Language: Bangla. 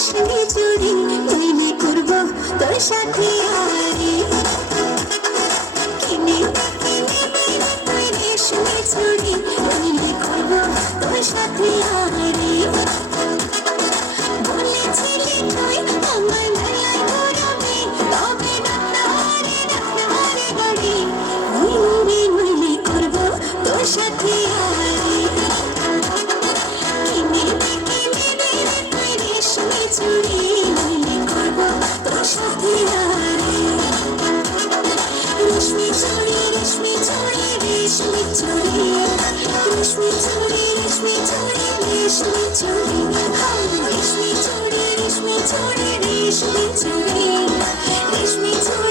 রেশমি চুড়ি কিনে করব তোর সাথে আরে কিনে তুই রেশমি চুড়ি কিনে করব তোর সাথে আরে বলেছিলি তুই আমার মেলায় ঘুরাবি তবে ডাক্তারে গাড়ি মিলে করব তোর সাথে আরে কিনে তুই রেশমি চুড়ি মিলে করব তোর সাথে আরে রেশমি চুড়ি রেশমি চুড়ি রেশমি চুড়ি রেশমি চুড়ি রেশমি চুড়ি রেশমি চুড়ি রেশমি চুড়ি রেশমি চুড়ি রেশমি চুড়ি রেশমি চুড়ি